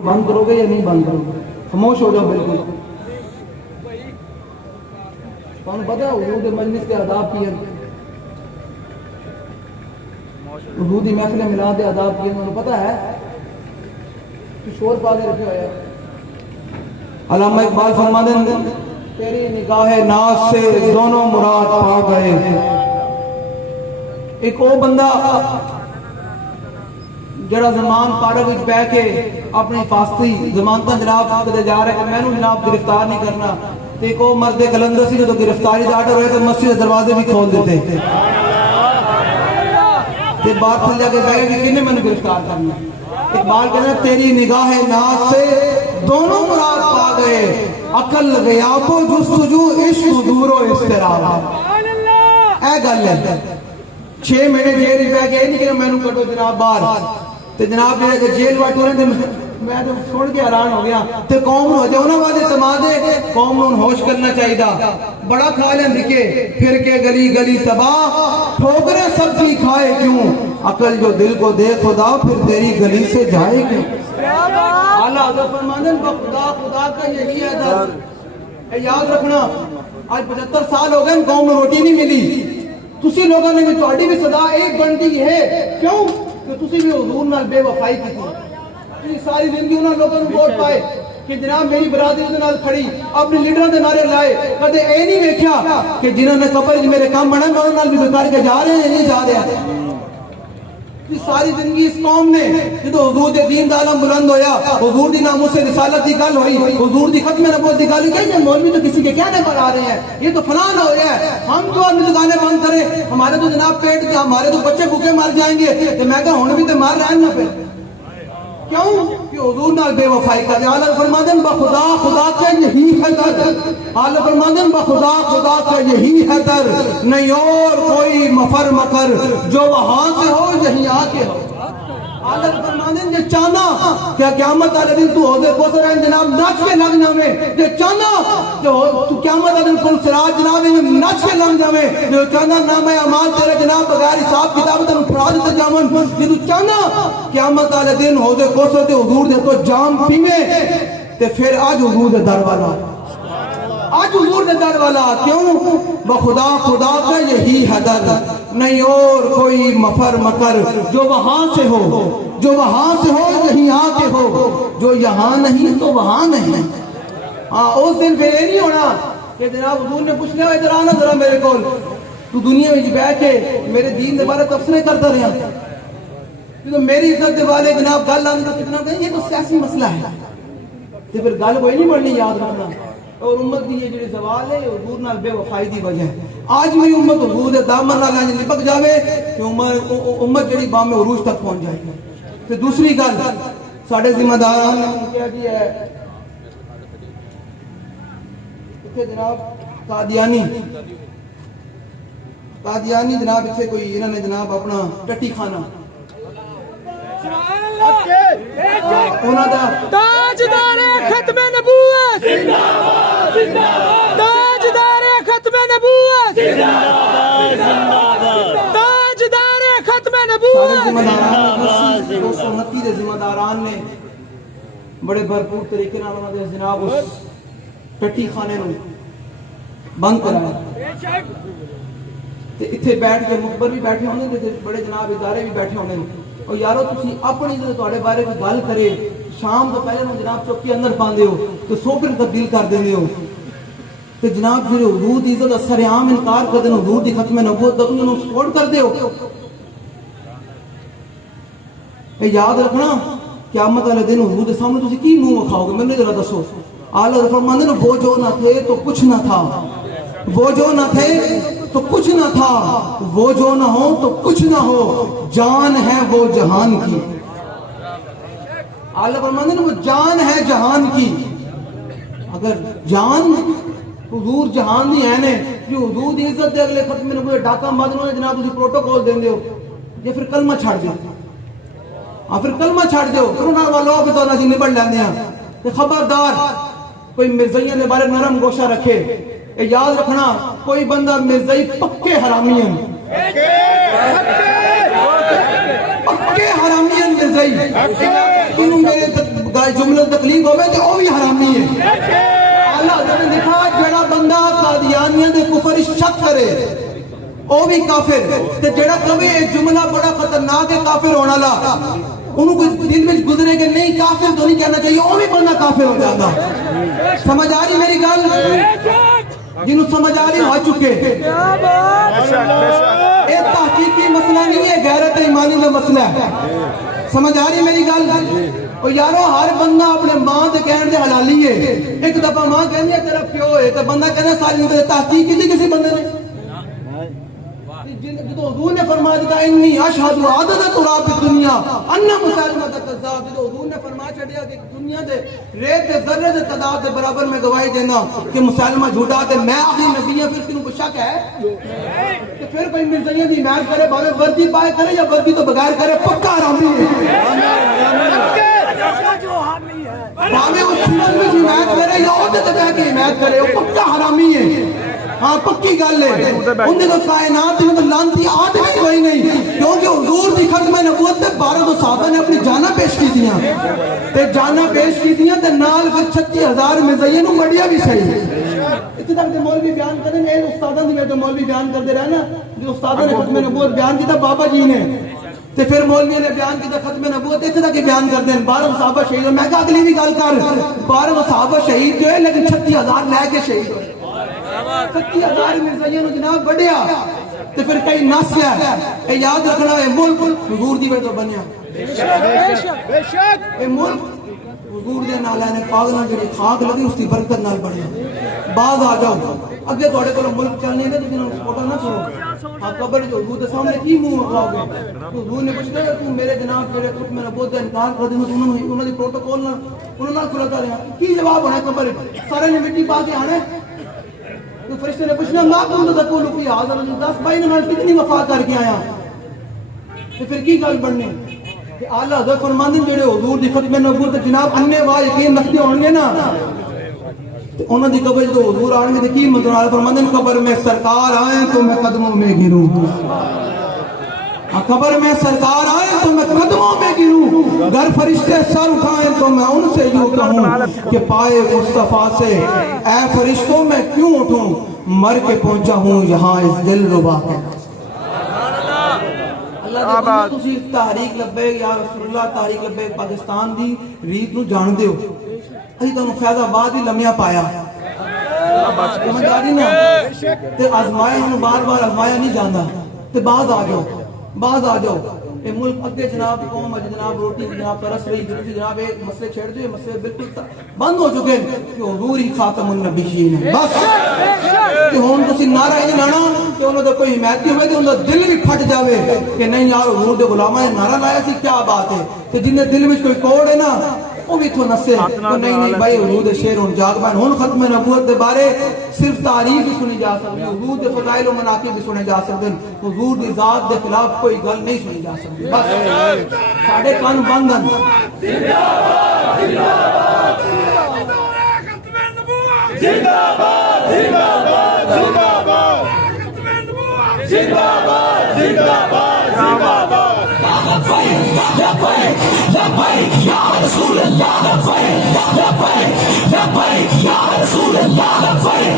بند کرو گے یا نہیں بند کرو گے؟ خاموش ہو جاؤ بالکل. تمہیں پتہ ہے حضور دے مجلس کے آداب کی ہیں، حضور دی محفل میلاد کے آداب کی ہیں، انہوں پتہ ہے کہ شور پا کے رکھے ہوئے ہیں. علامہ اقبال فرماتے ہیں تیری نگاہ ناز سے دونوں مراد پا گئے. ایک وہ بندہ جڑا زمان پارک وچ بیٹھ کے اپنی حفاظتی ضمانتاں جناب کدے جا رہا ہے کہ میں نے جناب گرفتار نہیں کرنا، تے ایک وہ مرد کلندر سی جو گرفتاری دا آرڈر ہوئے تو مسجد کے دروازے بھی کھول دیتے تے بات پھل جا کے کہے کہ کنے میں نے گرفتار کرنا. اقبال کہنا تیری نگاہ ناز سے دونوں مراد پا گئے، عقل غیاب و جستجو عشق دور و اضطراب. اے گل ہے 6 مہینے جیل پہ گئے نہیں کہ میں نے کٹو جناب باہر تے جناب جڑے جیل واٹو رہے میں تو سن کے حیران ہو گیا. تے قوم نو جو انہاں والے تمادے قوم نو ہوش کرنا چاہیے. بڑا کھا لیں دکھے پھر کے گلی گلی تباہ، ٹھوکریں سبزی کھائے کیوں، عقل جو دل کو دے خدا پھر تیری گلی سے جائے کیوں. اعلیٰ حضرت فرماتے ہیں خدا خدا کا یہی ہے در. یاد رکھنا آج 75 سال ہو گئے قوم میں روٹی نہیں ملی. تسی لوگوں نے بھی تہاڈی بھی صدا ایک بنتی ہے، کیوں کہ تسی بھی حضور نال بے وفائی کی تھی. ساری زندگی انہاں لوگوں نے ووٹ پائے کہ جناب میری برادری دے نال کھڑی اپنے لیڈراں دے نعرے لائے، کدے اے نہیں ویکھیا کہ جنہاں نے قبر وچ میرے کام بنا میں انہاں نال بھی بیکار کے جا رہے ہیں نہیں جا رہے. ساری زندگی اس قوم نے جدو حضور دے دین دا علم بلند ہویا، حضور دی ناموس سے رسالت دی گل ہوئی، حضور دی ختم نبوت دی گل ہوئی کہ مولوی تو کسی کے کہنے پر آ رہے ہیں یہ تو فلان ہو گیا ہے، ہم جو اپنی دکانیں بند کریں ہمارے تو جناب پیٹ کے ہمارے تو بچے بھوکے مر جائیں گے. تو میں کہا ہن بھی تو مر رہے ہیں پھر کیوں کہ حضور نال بے وفائی کا. اعلیٰ فرماتے ہیں بخدا خدا کا یہی ہے در. اعلیٰ فرماتے ہیں بخدا خدا کا یہی ہے در، نہیں اور کوئی مفر مکر جو وہاں سے ہو یہیں آ کے ہو. اعلیٰ فرماتے ہیں یہ چاہنا کیا قیامت والے دن تو حوض کوثر ہے جناب نچ کے لگ جاویں، یہ چاہنا جو تو قیامت والے دن کل صراط جناب نچ کے لگ جاویں، جو چاہنا نام اعمال تیرے جناب بغیر حساب کتاب تن پھڑا دیتے جاون، یہ تو چاہنا قیامت والے دن حوض کوثر تے حضور دے تو جام پیویں تے پھر آج حضور دے در والا آج حضور دے در والا کیوں بخدا خدا کا یہی ہے در، نہیں اور کوئی مفر مکر جو وہاں سے ہو، جو وہاں سے ہو یہیں آ کے ہو، جو یہاں نہیں تو وہاں نہیں. ہاں اس دن پھر یہ نہیں ہونا کہ جناب حضور نے پوچھ لیا ادھر آنا ذرا میرے کول تو دنیا میں بیٹھ کے میرے دین دے بارے تبصرے کرتا رہا تو میری عزت دے بارے جناب گل آنے تو کتنا کہیں یہ تو سیاسی مسئلہ ہے تو پھر گل کوئی نہیں بڑھنی. یاد رکھنا اور امت کی یہ جو زوال ہے حضور نال بے وفائی دی وجہ ہے. آج بھی امت حضور دے دامن نال انج لپک جاوے کہ امت جڑی بام عروج تک پہنچ جائے گی. تے دوسری گل ساڈے ذمہ داران نے کیا دی ہے کہ جناب قادیانی جناب اتنے کوئی انہوں نے جناب اپنا ٹٹی کھانا تاجدار ختم نبوت زندہ باد زندہ باد، تاجدار ختم نبوت زندہ باد زندہ باد، تاجدار ختم نبوت زندہ باد. 229 دے ذمہ داران نے بڑے بھرپور طریقے نال انہاں دے جناب اس ٹٹی خانے نو بند کرایا تے ایتھے بیٹھ کے مخبر بھی بیٹھے ہونے تے بڑے جناب ادارے بھی بیٹھے ہونے. اور یارو تسی اپنی جو تواڈے بارے کوئی گل کرے شام تو پہلے جناب چوکی اندر پاندے ہو تو سوکر تبدیل کر دیندے ہو تے جناب جڑے حضور دی عزت اثر عام انکار کردے حضور دی ختم نبوت دا انہاں نوں سپورٹ کردے ہو. اے یاد رکھنا قیامت والے دن حضور دے سامنے تسی کی منہ وکھاؤ گے مینوں ذرا دسو. اعلیٰ فرماتے ہیں وہ جو نہ تھے تو کچھ نہ تھا، وہ جو نہ تھے تو کچھ نہ تھا، وہ جو نہ ہو تو کچھ نہ ہو، جان ہے وہ جہان کی. اعلیٰ فرماتے ہیں وہ جان ہے جہان کی. اگر جان حضور جہان دی ہے نے جو حضور دی عزت دے اگلے ختم میں کوئی ڈاکہ مادنوں نے جناب تسی پروٹوکول دیندے ہو یا پھر کلمہ چھڑ دیو. ہاں پھر کلمہ چھڑ دیو کرونا والوں کے تو نہ نبڑ لیندے ہیں. خبردار کوئی مرزائیاں دے بارے نرم گوشہ رکھے. اے یاد رکھنا کوئی بندہ مرزائی پکے حرامی ہیں، پکے حرامی ہیں مرزائی. انہوں میرے جملہ تکلیف ہوئے تو وہ بھی حرامی ہے اللہ حضرت نے لکھا جڑا بندہ قادیانیاں دے کفر شک کرے وہ بھی کافر تے جڑا کہے ایک جملہ بڑا خطرناک ہے کافر ہونا لا انہوں کو دل میں گزرے کہ نہیں کافر تو نہیں کہنا چاہیے وہ بھی بندہ کافر ہو جاتا سمجھ آ رہی میری گل جنہوں سمجھ آ رہی ہو چکے یہ تحقیقی مسئلہ نہیں ہے غیرت ایمانی کا مسئلہ ہے سمجھ آ رہی میری گل اور یارو ہر بندہ اپنے ماں دے کہنے دے حلالی ہے ایک دفعہ ماں کہنی ہے تیرا پیو ہے تو بندہ کہنا ساری ہوتے تحقیق کی کسی بندے نے جدو حضور نے فرما دیتا انی اشہد عدد تراب الدنیا انا مسلمہ کذاب جدو حضور نے فرما چھڑیا کہ دنیا دے ریت دے ذرے دے تعداد دے برابر میں گواہی دینا کہ مسلمہ جھوٹا تے میں آخری نبی ہوں پھر کنوں کو شک ہے کہ پھر کوئی مرزائیاں دی محنت کرے بھاوے وردی پائے کرے یا وردی تو بغیر کرے پکا حرامی ہے بھاوے اس سنت میں جو محنت کرے یا عہدے تے بیٹھ کے محنت کرے وہ پکا حرامی ہے ہاں پکی گل ہے انہیں تو کائنات میں تو لانتی آدمی کوئی نہیں کیونکہ حضور دی ختم نبوت تے 12 صحابہ نے اپنی جانہ پیش کی دیاں تے جانہ پیش کی دیاں تے نال پھر 36,000 مزینوں مڈیا بھی صحیح اتنے تک تے مولوی بیان کریں اے استاداں دی میں تو مولوی بیان کرتے رہے نا جو استاداں نے ختم نبوت بیان کیتا بابا جی نے تے پھر مولوی نے بیان کیتا ختم نبوت اتنے تک بیان کرتے ہیں 12 صحابہ شہید میں کہا اگلی بھی گل کر 12 صحابہ شہید جو ہے لیکن 36,000 لے کے شہید ہوئے 36,000 مرزائیوں نے جناب بڑھیا تو پھر کئی نس ہے اے یاد رکھنا ہے ملک حضور دی وجہ تو بنیا اے ملک حضور دے نالے نے پاک نال جڑی خاک لگی اس دی برکت نال بڑھیا بعض آ جاؤ اگے تھوڑے کولوں ملک چلنے دے تو جنہوں سپورٹ نہ کرو آپ قبر جو حضور دے سامنے کی منہ اٹھاؤ گے تو حضور نے پوچھا کہ تو میرے جناب جڑے کچھ میں نبوت دا انکار کر دیں انہوں نے پروٹوکول نہ انہوں نے کھلاتا رہا کی جواب ہونا قبر سارے نے مٹی پا کے آنے تو فرشتے نے پوچھنا ماں کون تو تقول فی حاضر 10 بھائی نے کتنی وفا کر کے آیا تو پھر کی گل بننے کہ اعلیٰ حضرت فرماندے جڑے حضور دی ختم نبوت جناب انے وا یقین رکھتے ہون گے نا انہاں دی قبر تو حضور آن گے تے کی مطلب فرماندے قبر میں سرکار آئے تو میں قدموں میں گروں قبر میں سرکار آئے تو میں قدموں میں گروں گر فرشتے سر اٹھائیں تو میں ان سے یوں کہوں کہ پائے مصطفیٰ سے اے فرشتوں میں کیوں اٹھوں مر کے پہنچا ہوں یہاں اس دل ربا کے اللہ دے تسی تحریک لبیک یا رسول اللہ تحریک لبیک پاکستان دی ریت نو جان دیو اسی تو فیض آباد ہی لمحہ پایا سمجھ آ رہی نا تے آزمایا ہم بار بار آزمایا نہیں جانا تے باز آ جاؤ یہ ملک اگے جناب قوم جناب روٹی جناب ترس رہی جناب ایک مسئلے چھیڑ دے مسئلے بالکل بند ہو چکے کہ حضور ہی خاتم النبیین ہے بس کہ ہون تسی نعرہ ہی لانا کہ انہوں نے کوئی حمایتی ہوئے کہ انہوں نے دل بھی پھٹ جاوے کہ نہیں یار حضور دے غلامہ یہ نعرہ لایا سی کیا بات ہے کہ جن دے دل میں کوئی کوڑ ہے نا وہ بھی تو نسے تو نہیں بھائی حضور دے شیر ہون جاگ بین ہون ختم نبوت دے بارے صرف تعریف ہی سنی جا سکتی حضور دے فضائل و مناقب بھی سنے جا سکتے حضور دی ذات دے خلاف کوئی گل نہیں سنی جا سکتی بس ساڑھے کان بندن زندہ باد زندہ باد زندہ باد زندہ باد زندہ باد زندہ باد لبیک یا رسول اللہ لبیک یا رسول اللہ لبیک